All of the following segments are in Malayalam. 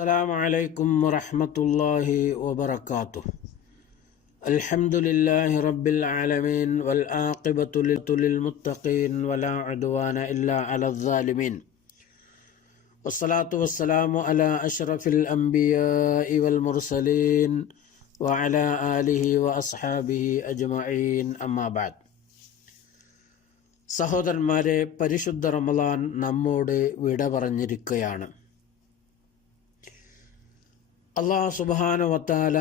السلام عليكم ورحمة الله وبركاته. الحمد لله رب العالمين والعاقبة للمتقين ولا عدوان إلا على الظالمين والصلاة والسلام على أشرف الأنبياء والمرسلين وعلى آله وأصحابه أجمعين أما بعد. സഹോദരന്മാരെ, പരിശുദ്ധ റമളാൻ നമ്മോട് വിട പറഞ്ഞിരിക്കുകയാണ്. അല്ലാഹു സുബ്ഹാനഹു വ തആല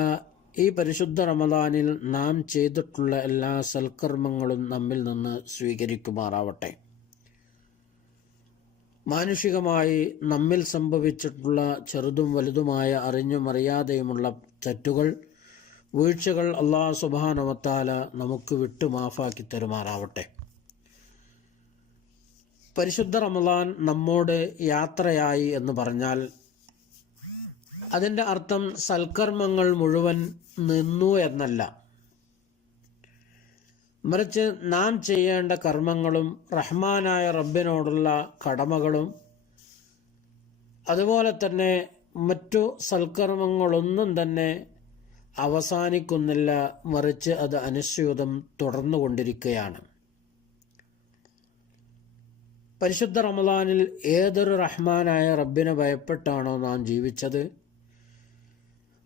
ഈ പരിശുദ്ധ റമളാനിൽ നാം ചെയ്തിട്ടുള്ള എല്ലാ സൽക്കർമ്മങ്ങളും നമ്മിൽ നിന്ന് സ്വീകരിക്കുമാറാവട്ടെ. മാനുഷികമായി നമ്മിൽ സംഭവിച്ചിട്ടുള്ള ചെറുതും വലുതുമായ അറിഞ്ഞും അറിയാതെയുമുള്ള തെറ്റുകൾ, വീഴ്ചകൾ അല്ലാഹു സുബ്ഹാനഹു വ തആല നമുക്ക് വിട്ടു മാഫാക്കി തരുമാറാവട്ടെ. പരിശുദ്ധ റമളാൻ നമ്മോട് യാത്രയായി എന്ന് പറഞ്ഞാൽ അതിൻ്റെ അർത്ഥം സൽക്കർമ്മങ്ങൾ മുഴുവൻ നിന്നു എന്നല്ല, മറിച്ച് നാം ചെയ്യേണ്ട കർമ്മങ്ങളും റഹ്മാനായ റബ്ബിനോടുള്ള കടമകളും അതുപോലെ തന്നെ മറ്റു സൽക്കർമ്മങ്ങളൊന്നും തന്നെ അവസാനിക്കുന്നില്ല, മറിച്ച് അത് അനുസ്യൂതം തുടർന്നുകൊണ്ടിരിക്കുകയാണ്. പരിശുദ്ധ റമളാനിൽ ഏതൊരു റഹ്മാനായ റബ്ബിനെ ഭയപ്പെട്ടാണോ നാം ജീവിച്ചത്,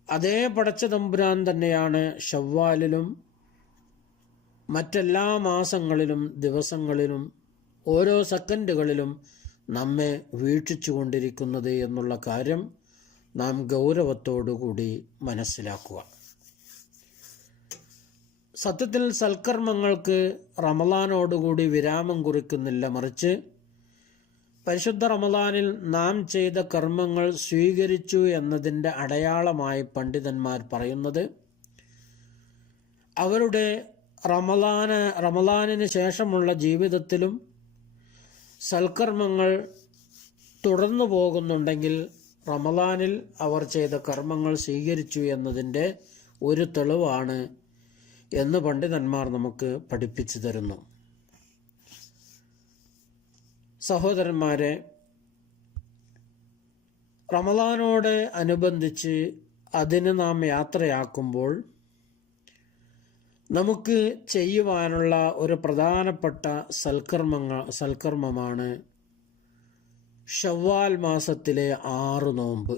അതേ പടച്ച തമ്പുരാൻ തന്നെയാണ് ശവ്വാലിലും മറ്റെല്ലാ മാസങ്ങളിലും ദിവസങ്ങളിലും ഓരോ സെക്കൻഡുകളിലും നമ്മെ വീക്ഷിച്ചുകൊണ്ടിരിക്കുന്നത് എന്നുള്ള കാര്യം നാം ഗൗരവത്തോടുകൂടി മനസ്സിലാക്കുക. സത്യത്തിൽ സൽക്കർമ്മങ്ങൾക്ക് റമളാനോടുകൂടി വിരാമം കുറിക്കുന്നില്ല, മറിച്ച് പരിശുദ്ധ റമളാനിൽ നാം ചെയ്ത കർമ്മങ്ങൾ സ്വീകരിച്ചു എന്നതിൻ്റെ അടയാളമായി പണ്ഡിതന്മാർ പറയുന്നത് അവരുടെ റമളാനിന് ശേഷമുള്ള ജീവിതത്തിലും സൽക്കർമ്മങ്ങൾ തുടർന്നു പോകുന്നുണ്ടെങ്കിൽ റമളാനിൽ അവർ ചെയ്ത കർമ്മങ്ങൾ സ്വീകരിച്ചു എന്നതിൻ്റെ ഒരു തെളിവാണ് എന്ന് പണ്ഡിതന്മാർ നമുക്ക് പഠിപ്പിച്ചു തരുന്നു. സഹോദരന്മാരെ, റമളാനോട് അനുബന്ധിച്ച് അതിന് നാം യാത്രയാക്കുമ്പോൾ നമുക്ക് ചെയ്യുവാനുള്ള ഒരു പ്രധാനപ്പെട്ട സൽക്കർമ്മമാണ് ശവ്വാൽ മാസത്തിലെ 6 നോമ്പ്.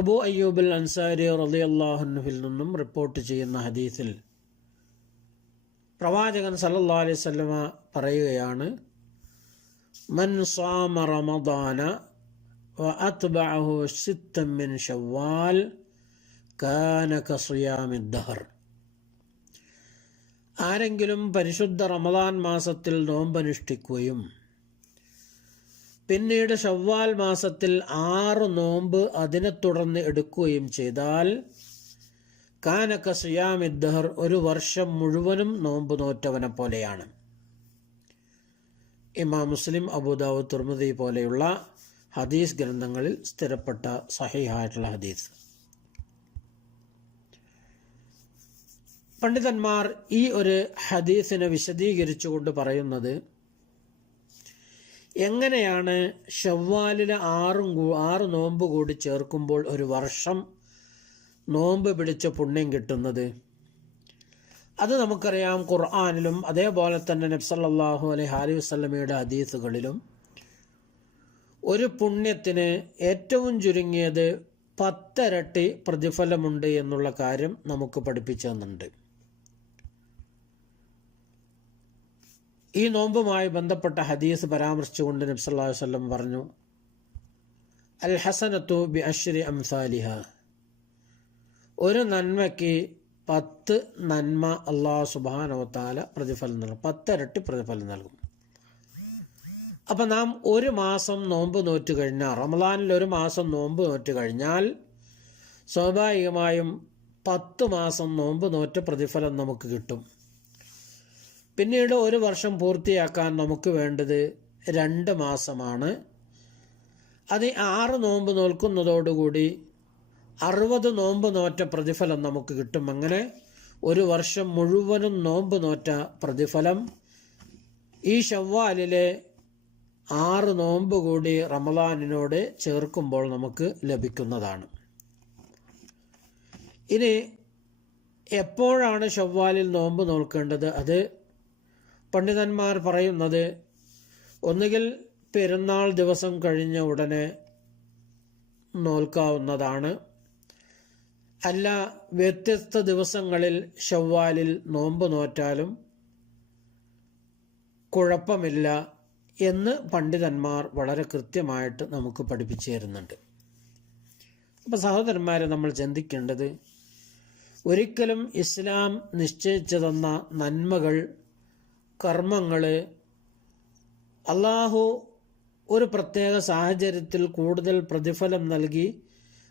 അബൂ അയ്യൂബ് അൽ അൻസാരി റളിയല്ലാഹു അൻഹുവിൽ നിന്നും റിപ്പോർട്ട് ചെയ്യുന്ന ഹദീസിൽ പ്രവാചകൻ സല്ലല്ലാഹു അലൈഹി വസല്ലമ പറയുകയാണ്, മൻ സാമ റമദാന വ അത്ബഅഹു സിത്തൻ മിൻ ശവ്വാൽ കാന കസിയാമിദ് ദഹർ. ആരെങ്കിലും പരിശുദ്ധ റമദാൻ മാസത്തിൽ നോമ്പനുഷ്ഠിക്കുകയും പിന്നീട് ശവ്വാൽ മാസത്തിൽ 6 നോമ്പ് അതിനെ തുടർന്ന് എടുക്കുകയും ചെയ്താൽ കാന കസിയാമിദ് ദഹർ, ഒരു വർഷം മുഴുവനും നോമ്പ് നോറ്റവനെ പോലെയാണ്. ഇമാം മുസ്ലിം, അബൂദാവൂദ്, തിർമിദി പോലെയുള്ള ഹദീസ് ഗ്രന്ഥങ്ങളിൽ സ്ഥിരപ്പെട്ട സഹീഹായിട്ടുള്ള ഹദീസ്. പണ്ഡിതന്മാർ ഈ ഒരു ഹദീസിനെ വിശദീകരിച്ചുകൊണ്ട് പറയുന്നത്, എങ്ങനെയാണ് ശവ്വാലിലെ 6 നോമ്പ് കൂടി ചേർക്കുമ്പോൾ ഒരു വർഷം നോമ്പ് പിടിച്ച പുണ്യം കിട്ടുന്നത്? അത് നമുക്കറിയാം, ഖുർആനിലും അതേപോലെ തന്നെ നബി സല്ലല്ലാഹു അലൈഹി വസല്ലമയുടെ ഹദീസുകളിലും ഒരു പുണ്യത്തിന് ഏറ്റവും ചുരുങ്ങിയത് 10 ഇരട്ടി പ്രതിഫലമുണ്ട് എന്നുള്ള കാര്യം നമുക്ക് പഠിപ്പിച്ചു തന്നുണ്ട്. ഈ നോമ്പുമായി ബന്ധപ്പെട്ട ഹദീസ് പരാമർശിച്ചുകൊണ്ട് നബി സല്ലല്ലാഹു അലൈഹി വസല്ലം പറഞ്ഞു, അൽ ഹസനത്തു ബി അശ്രി അംസാലിഹ, ഒരു നന്മയ്ക്ക് 10 നന്മ അല്ലാഹു സുബ്ഹാനഹു വ തആല പ്രതിഫലം നൽകും, 10 ഇരട്ടി പ്രതിഫലം നൽകും. അപ്പം നാം ഒരു മാസം നോമ്പ് നോറ്റ് കഴിഞ്ഞാൽ, റമളാനിൽ ഒരു മാസം നോമ്പ് നോറ്റ് കഴിഞ്ഞാൽ സ്വാഭാവികമായും 10 മാസം നോമ്പ് നോറ്റ പ്രതിഫലം നമുക്ക് കിട്ടും. പിന്നീട് ഒരു വർഷം പൂർത്തിയാക്കാൻ നമുക്ക് വേണ്ടത് 2 മാസമാണ്. അത് 6 നോമ്പ് നോൽക്കുന്നതോടുകൂടി 60 നോമ്പ് നോറ്റ പ്രതിഫലം നമുക്ക് കിട്ടും. അങ്ങനെ ഒരു വർഷം മുഴുവനും നോമ്പ് നോറ്റ പ്രതിഫലം ഈ ശവ്വാലിലെ 6 നോമ്പ് കൂടി റമദാനിനോട് ചേർക്കുമ്പോൾ നമുക്ക് ലഭിക്കുന്നതാണ്. ഇനി എപ്പോഴാണ് ശവ്വാലിൽ നോമ്പ് നോൽക്കേണ്ടത്? അത് പണ്ഡിതന്മാർ പറയുന്നത് ഒന്നുകിൽ പെരുന്നാൾ ദിവസം കഴിഞ്ഞ ഉടനെ നോൽക്കാവുന്നതാണ്, അല്ല വ്യത്യസ്ത ദിവസങ്ങളിൽ ശവ്വാലിൽ നോമ്പ് നോറ്റാലും കുഴപ്പമില്ല എന്ന് പണ്ഡിതന്മാർ വളരെ കൃത്യമായിട്ട് നമുക്ക് പഠിപ്പിച്ചു തരുന്നുണ്ട്. അപ്പോൾ സഹോദരന്മാരെ, നമ്മൾ ചിന്തിക്കേണ്ടത് ഒരിക്കലും ഇസ്ലാം നിശ്ചയിച്ചു തന്ന നന്മകൾ, കർമ്മങ്ങൾ അള്ളാഹു ഒരു പ്രത്യേക സാഹചര്യത്തിൽ കൂടുതൽ പ്രതിഫലം നൽകി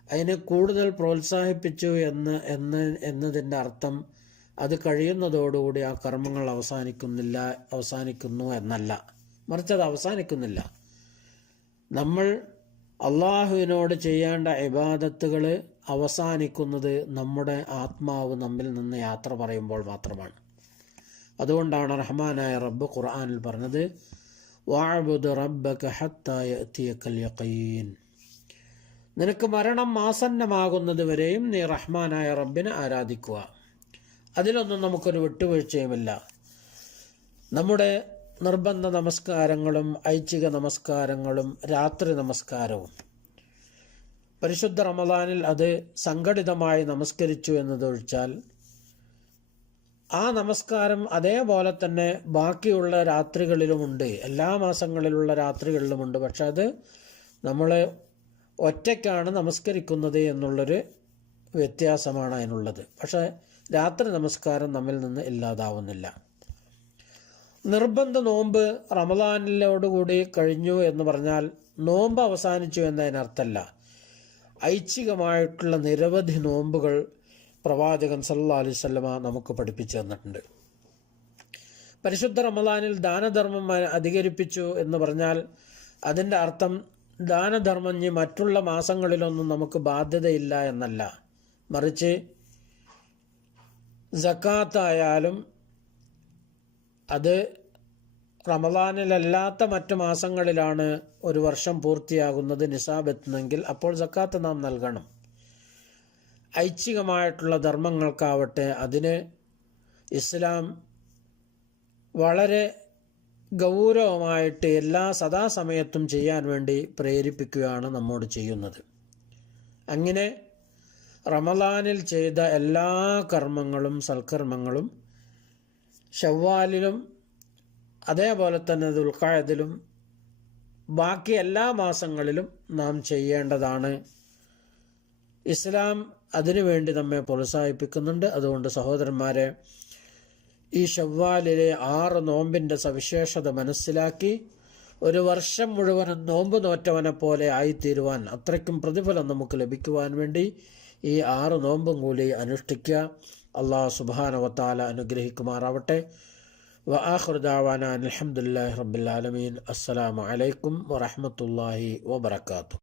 അതിനെ കൂടുതൽ പ്രോത്സാഹിപ്പിച്ചു എന്നതിൻ്റെ അർത്ഥം അത് കഴിയുന്നതോടുകൂടി ആ കർമ്മങ്ങൾ അവസാനിക്കുന്നു എന്നല്ല. മറിച്ച് അത് അവസാനിക്കുന്നില്ല. നമ്മൾ അള്ളാഹുവിനോട് ചെയ്യേണ്ട ഇബാദത്തുകൾ അവസാനിക്കുന്നത് നമ്മുടെ ആത്മാവ് നമ്മിൽ നിന്ന് യാത്ര പറയുമ്പോൾ മാത്രമാണ്. അതുകൊണ്ടാണ് റഹ്മാനായ റബ്ബ് ഖുർആനിൽ പറഞ്ഞത്, വഅബ്ദു റബ്ബക ഹത്താ യഅതിയകൽ യഖീൻ. നിനക്ക് മരണം ആസന്നമാകുന്നത് വരെയും നീ റഹ്മാനായ റബ്ബിനെ ആരാധിക്കുക. അതിലൊന്നും നമുക്കൊരു വിട്ടുവീഴ്ചയുമില്ല. നമ്മുടെ നിർബന്ധ നമസ്കാരങ്ങളും ഐച്ഛിക നമസ്കാരങ്ങളും രാത്രി നമസ്കാരവും പരിശുദ്ധ റമദാനിൽ അത് സംഘടിതമായി നമസ്കരിച്ചു എന്നതൊഴിച്ചാൽ ആ നമസ്കാരം അതേപോലെ തന്നെ ബാക്കിയുള്ള രാത്രികളിലുമുണ്ട്, എല്ലാ മാസങ്ങളിലുള്ള രാത്രികളിലുമുണ്ട്. പക്ഷെ അത് നമ്മൾ ഒറ്റയ്ക്കാണ് നമസ്കരിക്കുന്നത് എന്നുള്ളൊരു വ്യത്യാസമാണ് അതിനുള്ളത്. പക്ഷെ രാത്രി നമസ്കാരം നമ്മിൽ നിന്ന് ഇല്ലാതാവുന്നില്ല. നിർബന്ധ നോമ്പ് റമദാനിലോടുകൂടി കഴിഞ്ഞു എന്ന് പറഞ്ഞാൽ നോമ്പ് അവസാനിച്ചു എന്നതിനർത്ഥമല്ല. ഐച്ഛികമായിട്ടുള്ള നിരവധി നോമ്പുകൾ പ്രവാചകൻ സല്ലല്ലാഹു അലൈഹി വസല്ലമ നമുക്ക് പഠിപ്പിച്ചു തന്നിട്ടുണ്ട്. പരിശുദ്ധ റമദാനിൽ ദാനധർമ്മം അധികരിപ്പിച്ചു എന്ന് പറഞ്ഞാൽ അതിൻ്റെ അർത്ഥം ദാനധർമ്മം ഇനി മറ്റുള്ള മാസങ്ങളിലൊന്നും നമുക്ക് ബാധ്യതയില്ല എന്നല്ല. മറിച്ച് സക്കാത്തായാലും അത് റമദാനിലല്ലാത്ത മറ്റു മാസങ്ങളിലാണ് ഒരു വർഷം പൂർത്തിയാകുന്നത്, നിസാബ് എത്തുന്നെങ്കിൽ അപ്പോൾ സക്കാത്ത് നാം നൽകണം. ഐച്ഛികമായിട്ടുള്ള ധർമ്മങ്ങൾക്കാവട്ടെ അതിന് ഇസ്ലാം വളരെ ഗൗരവമായിട്ട് സദാസമയത്തും ചെയ്യാൻ വേണ്ടി പ്രേരിപ്പിക്കുകയാണ് നമ്മോട് ചെയ്യുന്നത്. അങ്ങനെ റമദാനിൽ ചെയ്ത എല്ലാ കർമ്മങ്ങളും സൽക്കർമ്മങ്ങളും ശവ്വാലിലും അതേപോലെ തന്നെ ദുൽഖഅദിലും ബാക്കി എല്ലാ മാസങ്ങളിലും നാം ചെയ്യേണ്ടതാണ്. ഇസ്ലാം അതിനുവേണ്ടി നമ്മെ പ്രോത്സാഹിപ്പിക്കുന്നുണ്ട്. അതുകൊണ്ട് സഹോദരന്മാരെ, ഈ ശവ്വാലിലെ 6 നോമ്പിൻ്റെ സവിശേഷത മനസ്സിലാക്കി ഒരു വർഷം മുഴുവനും നോമ്പ് നോറ്റവനെ പോലെ ആയിത്തീരുവാൻ, അത്രയ്ക്കും പ്രതിഫലം നമുക്ക് ലഭിക്കുവാൻ വേണ്ടി ഈ 6 നോമ്പും കൂടി അനുഷ്ഠിക്കുക. അല്ലാഹു സുബ്ഹാനഹു വ തആല അനുഗ്രഹിക്കുമാറാവട്ടെ. വആഖിറു ദഅവാനാ അൽഹംദുലില്ലാഹി റബ്ബിൽ ആലമീൻ. അസ്സലാമു അലൈക്കും വറഹ്മത്തുള്ളാഹി വബറകാതുഹു.